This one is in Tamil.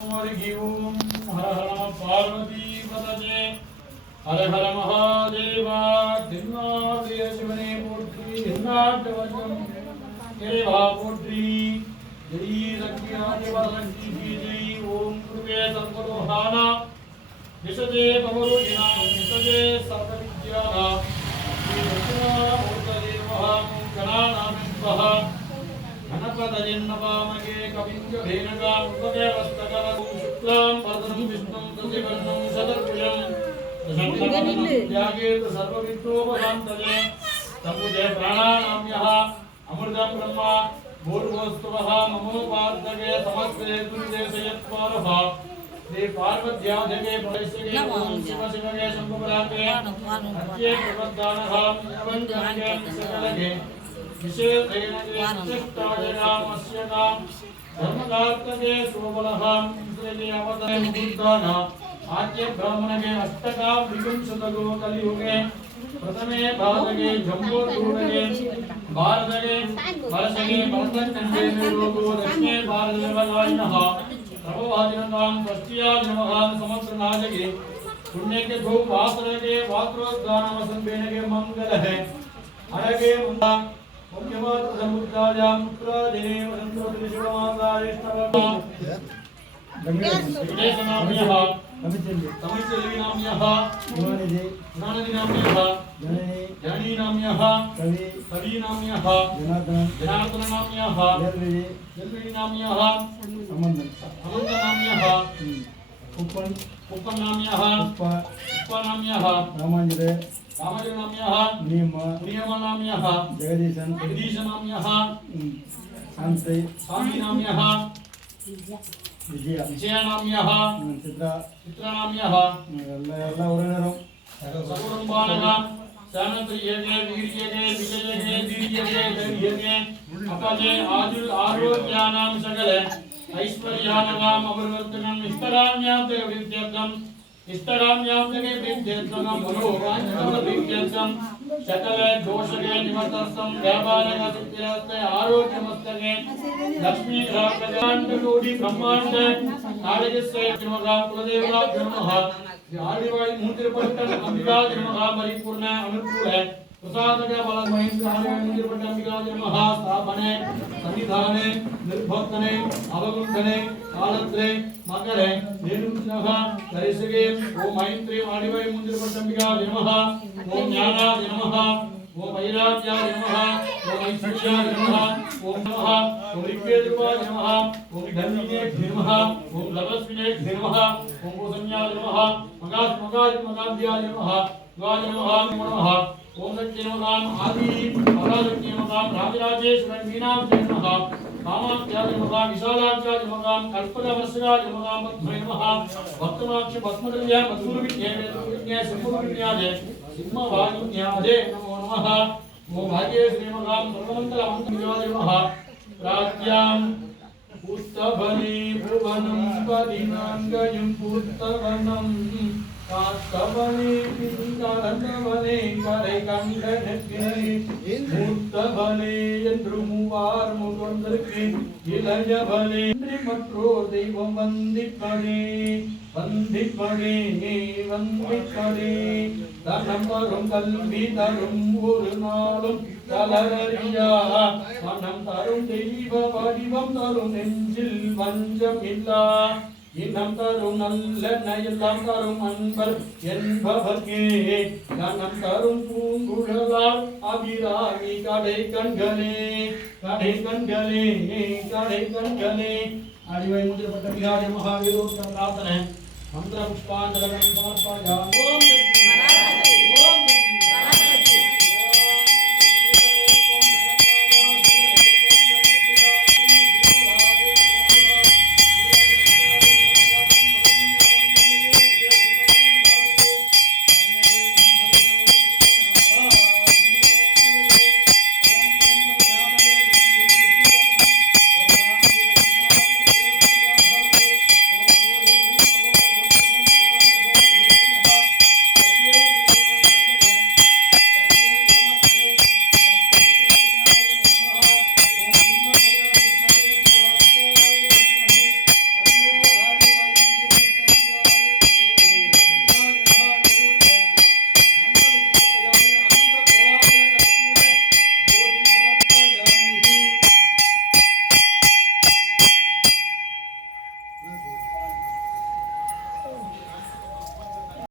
ओम हर हर पार्वती पतये हर हर महादेवा तिन्नादिय शिवने पोट्री हिन्नाटवर्गम केरेवा पोट्री जय लक्ष्मी वरलक्ष्मी की जय ओम कृपे सर्वदोहाना विशदे भवरोगिना विशदे सर्वविद्याना श्री दक्षिणामूर्तदेवः गणानामित्वः गणपतयन्नवामगे कविञ्जभेनगा उपदेवस्तकवं शुक्लां वरदं विष्णुं प्रतिवर्णं सदर्भुजं दशमकमलं त्यागेत सर्वविद्रोपशान्तये तमुजे प्राणानाम्यः अमृतं ब्रह्म भूर्भुवस्सुवः ममोपार्तके समस्ते दुर्देशयत्वारः श्री पार्वत्याधिके प्रवेशके ओम शिव शिवगे शंभुपराके अत्ये प्रवद्दानः अवञ्जनगे सकलगे विशेषेण चेष्टाजनामस्य नाम धर्मदार्तके सुबलः इंद्रजे अवतरमुद्दान आद्य ब्राह्मणगे अष्टका विपुंसतगो कलियुगे प्रथमे भारतगे जम्बूद्वीपगे भारतगे वर्षगे भरतखण्डे लोको दक्षिणे भारतदेवलायिनः सर्वभाजनतां षष्ट्यादिनमः समग्रनाजगे पुण्यके गो वासरगे वात्रोद्गानमसंवेनगे मंगलः अरगे मुंडा ओम्यवाद समुद्रायां पुत्रादिने वसन्तोत्रिशुमासारिष्टवः विघ्नेशनाम्यः तमिचल्लीनाम्यः गुणानिधिनाम्यः जननीनाम्यः कवीनाम्यः जनार्दननाम्यः जल्वीनाम्यः अमन्दनाम्यः उपन्नाम्यः उपनाम्यः रामानुजनाम्यः नियमनाम्यः जगदीशनाम्यः शान्तिनाम्यः विजयनाम्यः चित्रनाम्यः सकुटुम्बानः शानप्रियगे वीर्यगे विजयगे धीर्यगे धैर्यगे अपजे आरोग्यानां सकल ऐश्वर्यानाम् अवर्वर्तनम् इष्टराम्याब्दे विद्यर्थम् इष्टराम्याब्दे विद्यर्थम् मनोवाञ्छितं विद्यर्थम् सकल दोषगे निवर्तर्थम् व्यापारग सिद्धिरस्ते आरोग्यमस्तके लक्ष्मी ग्रहप्रजाण्डकोटि ब्रह्माण्ड नारकस्य नमः कुलदेवताभ्यो नमः आदिवाई मूर्तिपट्टम अंबिका नमः परिपूर्ण अनुकूल प्रसादक बल महेंद्र आदिवाई मूर्तिपट्टम अंबिका नमः स्थापने सन्निधाने निर्भक्तने अवगुंठने कालत्रे मकरे नेनुनः दरिसगे ओम मैत्री आदिवाई मूर्तिपट्टम अंबिका नमः ओम ज्ञानाय नमः ओम वैराग्याय नमः ओम ऐश्वर्याय नमः ओम नमः ओम ऋग्वेदरूपाय नमः ओम धन्विने नमः ओम लवस्विने नमः ओम गोसंज्ञाय नमः मगाद्याय नमः गाय नमः ओम सत्य नमः आदि पराशक्ति नमः राजराजेश्वरी मीनाक्षी नमः कामाख्याय नमः विशालाख्याय नमः कल्पकवत्सराय नमः पद्मे नमः भक्तमाक्ष भस्मदल्य मधुरविद्ये वेदविद्ये सिंहविद्याय सिंहवायुन्यादे नमो नमः ओम भाग्यश्री नमः सर्वमंगलमंगलाय नमः प्राज्ञां पुष्टभनि भुवनं परिणाङ्गयं पुष्टवनं काष्ठवने पिङ्गलवने कரைகண்டனே முத்தவனே என்று மூவார் முகந்தற்கு இளையவனே மற்றோர் தெய்வம் வந்திப்பனே வந்திப்பனே வந்திப்பனே தனம் தரும் கல்வி தரும் ஒரு நாளும் கலரறியா மனம் தரும் தெய்வ வடிவம் தரும் நெஞ்சில் வஞ்சம் இல்லா இன்னம் தரும் நல்ல எல்லாம் தரும் அன்பர் என்பவர்க்கே கனம் தரும் பூங்குழலால் அபிராமி கடை கண்களே கடை கண்களே கடை கண்களே ஆதிவாய் மூர்த்திப்பட்ட விகாரி மகாவீரோத்தர பிரார்த்தனை मंत्र पुष्पांजलि समर्पयामि ओम